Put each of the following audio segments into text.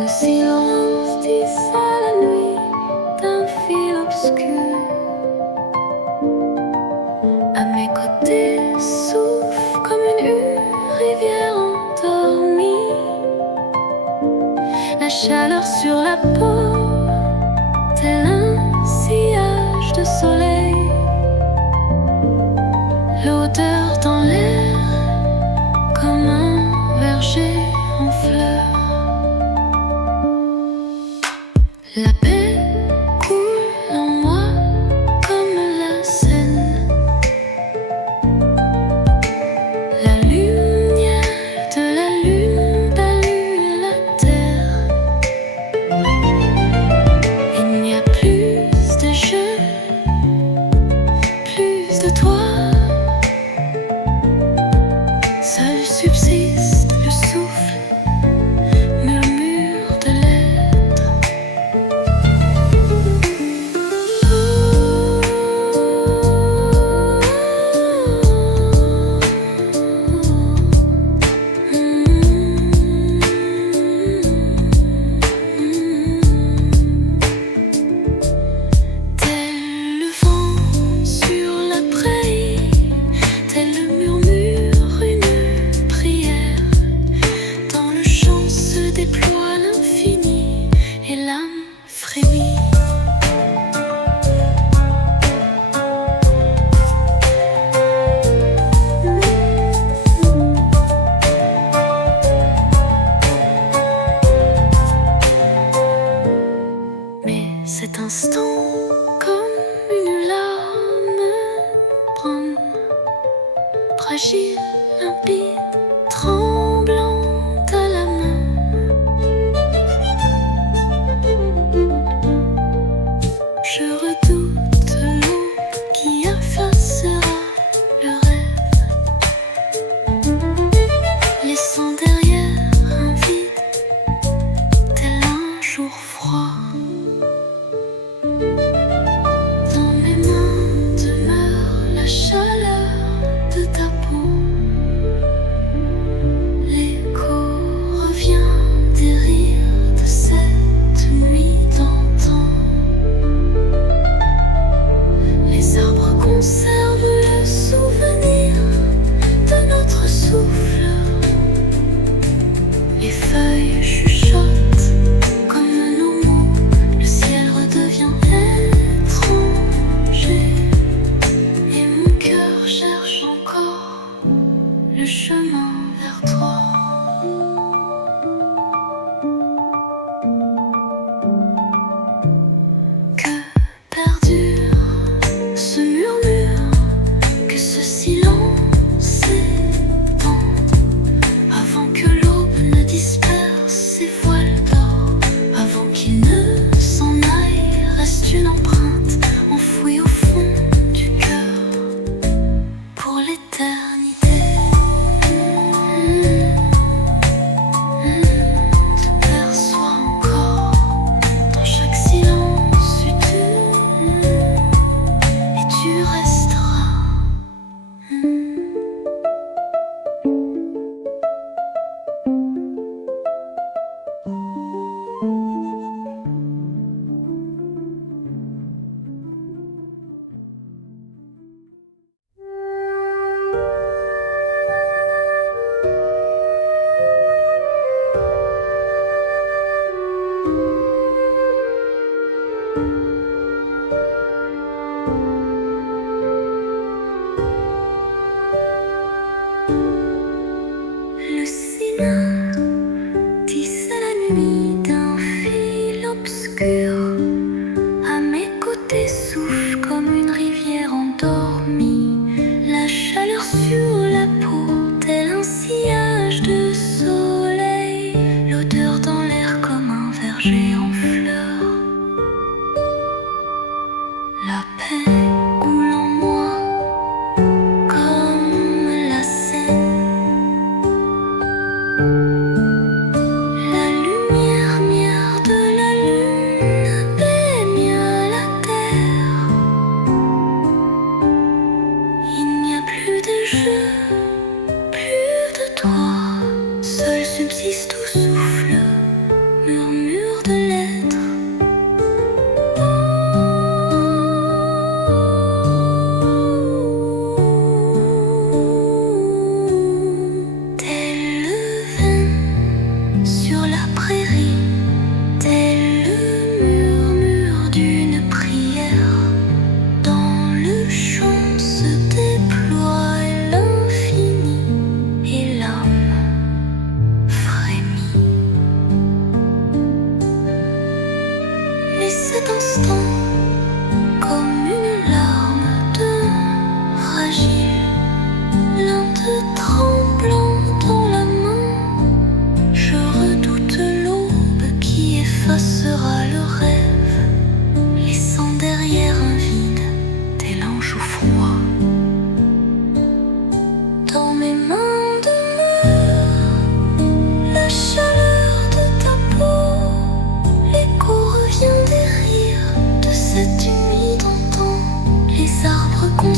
Le silence tisse à la nuit d'un fil obscur. À mes côtés souffle comme une rivière endormie. La chaleur sur la peau, tel un sillage de soleil. L'odeur dans l'air, comme un verger en fleurs. La paix coule en moi comme la Seine. La lumière de la lune balue la terre. Il n'y a plus de jeu, plus de toi. Seul subsiste le souffle, murmure de l'être. Tel le vent sur la prairie, tel le murmure une prière. Dans le chant se déploie l'infini et l'âme frémit. Mais cet instant, comme une larme brune, fragile, limpide, tremblante à la main. Je redoute l'aube qui effacera le rêve, laissant derrière un vide, tel un jour froid. Dans mes mains demeure la chaleur de ta peau.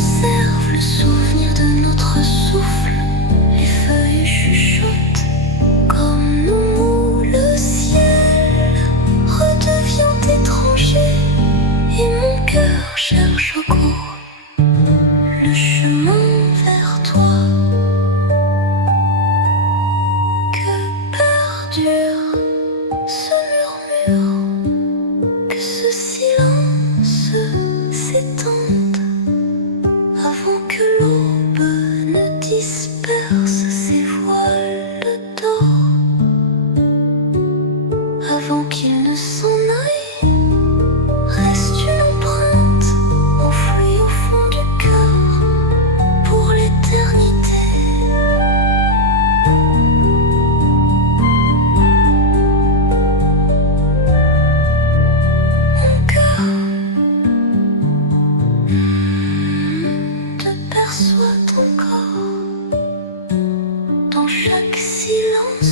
conserve le souvenir de notre souffle. Les feuilles chuchotent comme nous. Le ciel redevient étranger et mon cœur cherche encore le chemin vers toi. Que perdure ce murmure, que ce silence s'étende avant que l'aube ne disperse ses voiles d'or, avant qu'il ne s'en aille. Reste une empreinte enfouie au fond du cœur pour l'éternité. Mon cœur te perçoit encore dans chaque silence.